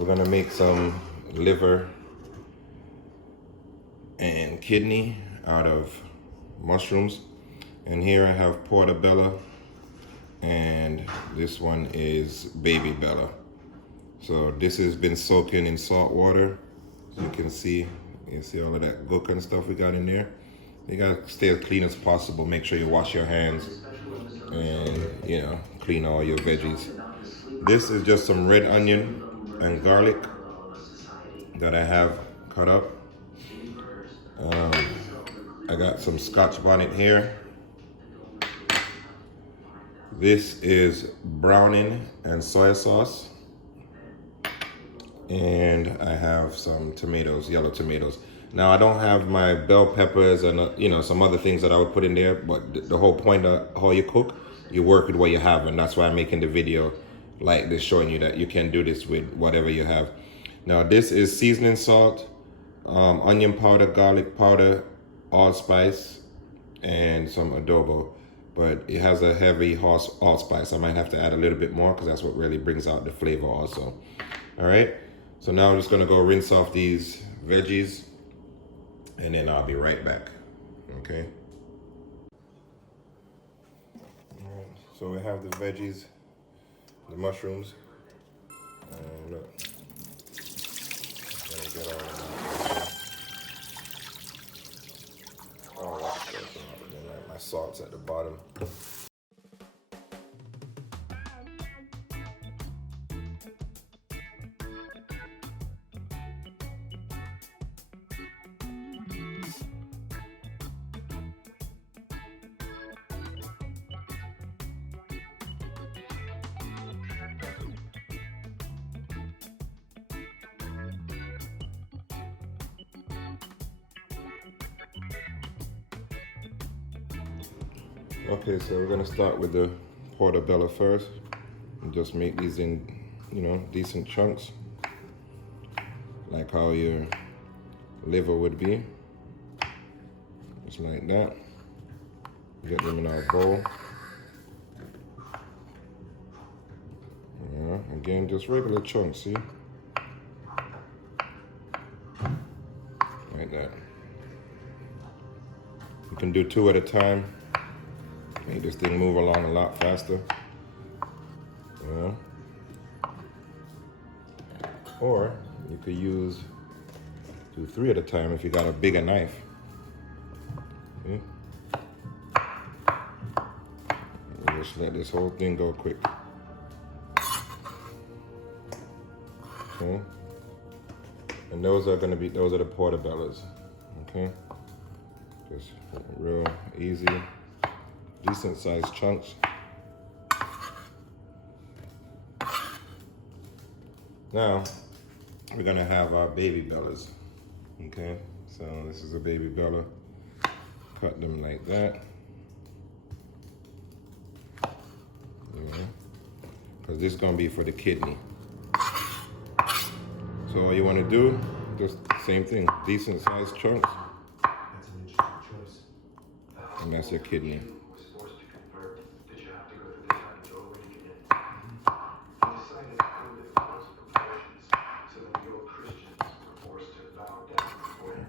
We're gonna make some liver and kidney out of mushrooms. And here I have portobello, and this one is baby bella. So this has been soaking in salt water. So you can see all of that gook and stuff we got in there. You gotta stay as clean as possible. Make sure you wash your hands and clean all your veggies. This is just some red onion and garlic that I have cut up. I got some Scotch bonnet here. This is browning and soy sauce. And I have some tomatoes, yellow tomatoes. Now I don't have my bell peppers and some other things that I would put in there, but the whole point of how you cook, you work with what you have, and that's why I'm making the video like this, showing you that you can do this with whatever you have. Now this is seasoning salt, onion powder, garlic powder, allspice, and some adobo. But it has a heavy allspice. I might have to add a little bit more because that's what really brings out the flavor also. All right. So now I'm just gonna go rinse off these veggies and then I'll be right back, okay? All right, so we have the veggies, the mushrooms, and look, gonna get all of them. All that stuff out, and then my salt's at the bottom. Okay, so we're gonna start with the portobello first and just make these in, decent chunks, like how your liver would be, just like that. Get them in our bowl. Yeah, again, just regular chunks, see? Like that. You can do 2 at a time. Make this thing move along a lot faster. Or you could do 3 at a time if you got a bigger knife. See? Just let this whole thing go quick. Okay. And those are the portobellos. Okay. Just real easy. Decent sized chunks. Now we're gonna have our baby bellas. Okay, so this is a baby bella. Cut them like that. Because this is gonna be for the kidney. So all you want to do, just same thing, decent sized chunks. That's an interesting choice. And that's your kidney.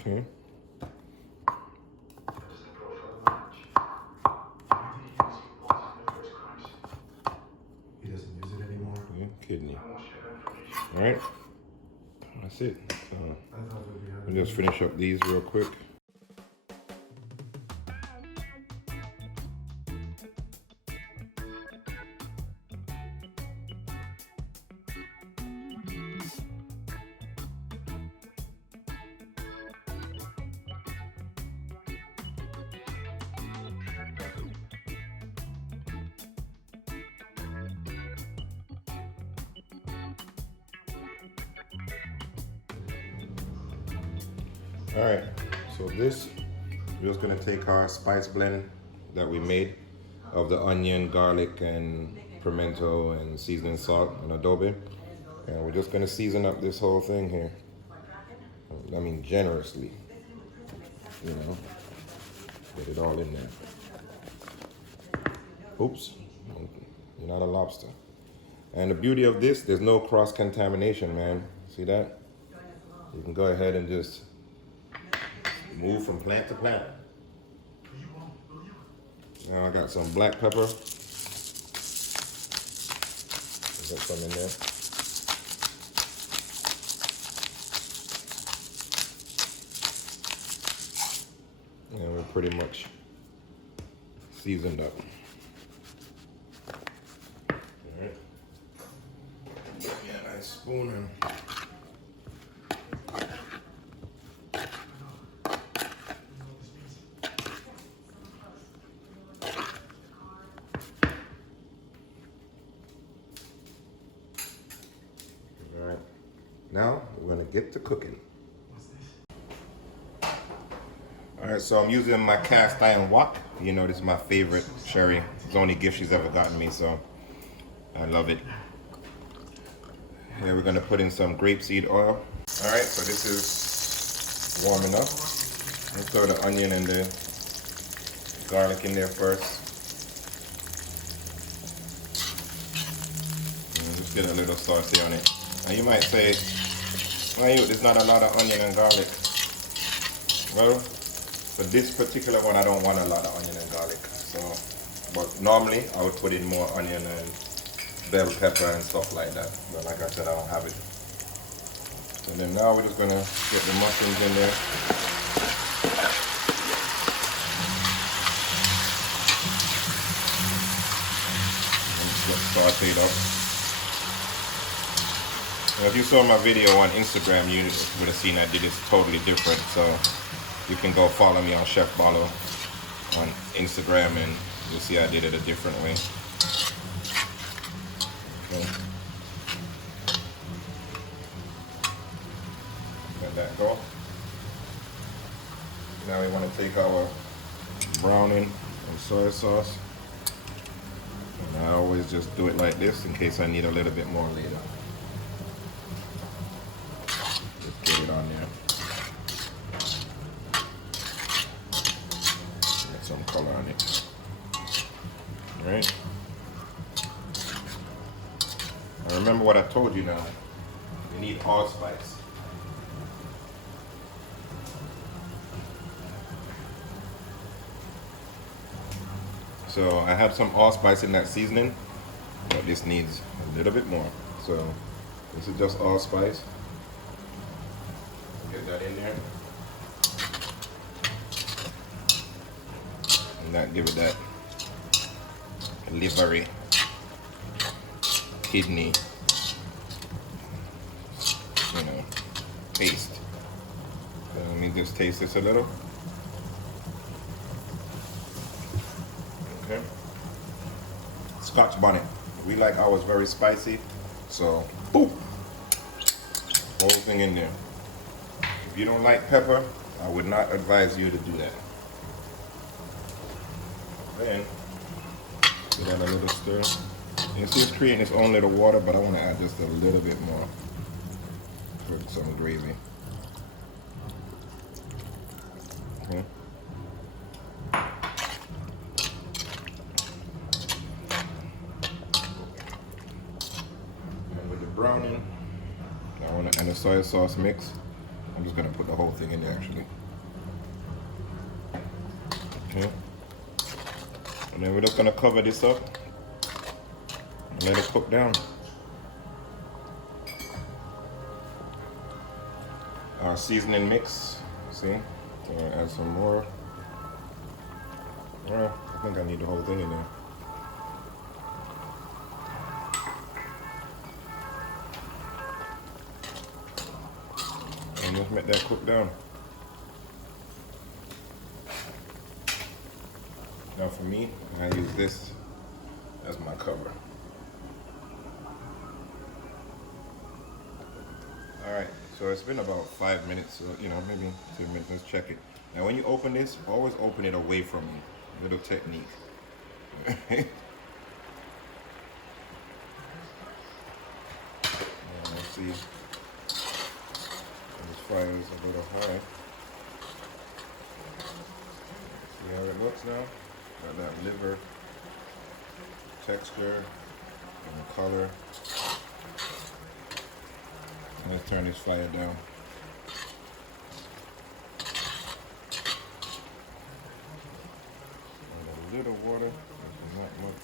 Okay. He doesn't use it anymore. Yeah, kidney. All right. That's it. We'll just finish up these real quick. All right, so this, we're just gonna take our spice blend that we made of the onion, garlic, and pimento, and seasoning salt and adobe. And we're just gonna season up this whole thing here. I mean, generously, get it all in there. Oops, you're not a lobster. And the beauty of this, there's no cross-contamination, man. See that? You can go ahead and just move from plant to plant. Now I got some black pepper. Put some in there. And we're pretty much seasoned up. Alright. Give me a nice spoon and alright. Now we're gonna get to cooking. Alright, so I'm using my cast iron wok. You know, this is my favorite Sherry. It's the only gift she's ever gotten me, so I love it. Here we're gonna put in some grapeseed oil. Alright, so this is warming up. Let's throw the onion and the garlic in there first. And just get a little saute on it. Now you might say, why there's not a lot of onion and garlic? Well, for this particular one, I don't want a lot of onion and garlic. So, but normally I would put in more onion and bell pepper and stuff like that. But like I said, I don't have it. And then now we're just gonna get the mushrooms in there. And just get sauteed up. Now, if you saw my video on Instagram, you would have seen I did it totally different. So you can go follow me on Chef Ballo on Instagram and you'll see I did it a different way. Okay. Let that go. Now we want to take our browning and soy sauce. And I always just do it like this in case I need a little bit more later. Just get it on there. Get some color on it. Alright. And remember what I told you now. You need allspice. So I have some allspice in that seasoning, but this needs a little bit more. So this is just allspice. Get that in there. And that give it that livery, kidney, taste. So let me just taste this a little. Okay. Scotch bonnet. We like ours very spicy, so boom, whole thing in there. If you don't like pepper, I would not advise you to do that. Then give that a little stir. You see it's creating its own little water, but I want to add just a little bit more for some gravy. Okay. And with the browning, and the soy sauce mix, I'm just gonna put the whole thing in there actually. Okay. And then we're just gonna cover this up and let it cook down. Our seasoning mix, see? So I add some more. Well, I think I need the whole thing in there. And just make that cook down. Now for me, I use this as my cover. Alright, so it's been about 5 minutes, so maybe 2 minutes, let's check it. Now when you open this, always open it away from you. Little technique. Let's see. This fire is a little high. See how it looks now? Got that liver texture and color. Let's turn this fire down. And a little water, not much.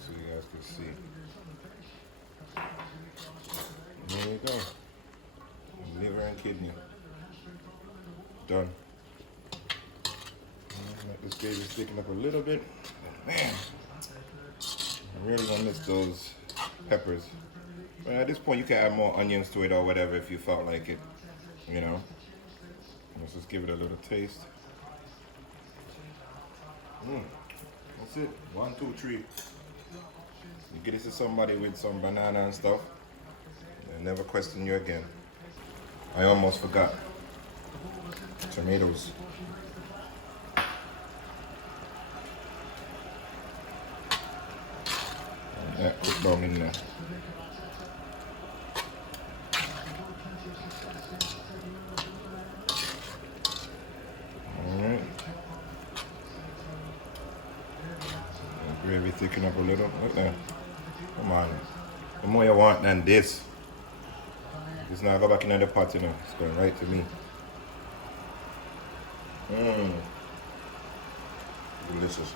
So you guys can see. There you go. Liver and kidney. Done. Let this gravy thicken up a little bit. Man, I'm really gonna miss those peppers. But at this point, you can add more onions to it or whatever if you felt like it. You know. Let's just give it a little taste. That's it. 1, 2, 3. You get this to somebody with some banana and stuff, they'll never question you again. I almost forgot. Tomatoes. Yeah, put down in there. Alright. Gravy thicken up a little. Look there. Come on. The more you want than this. This now go back in the pot, you know. It's going right to me. Delicious.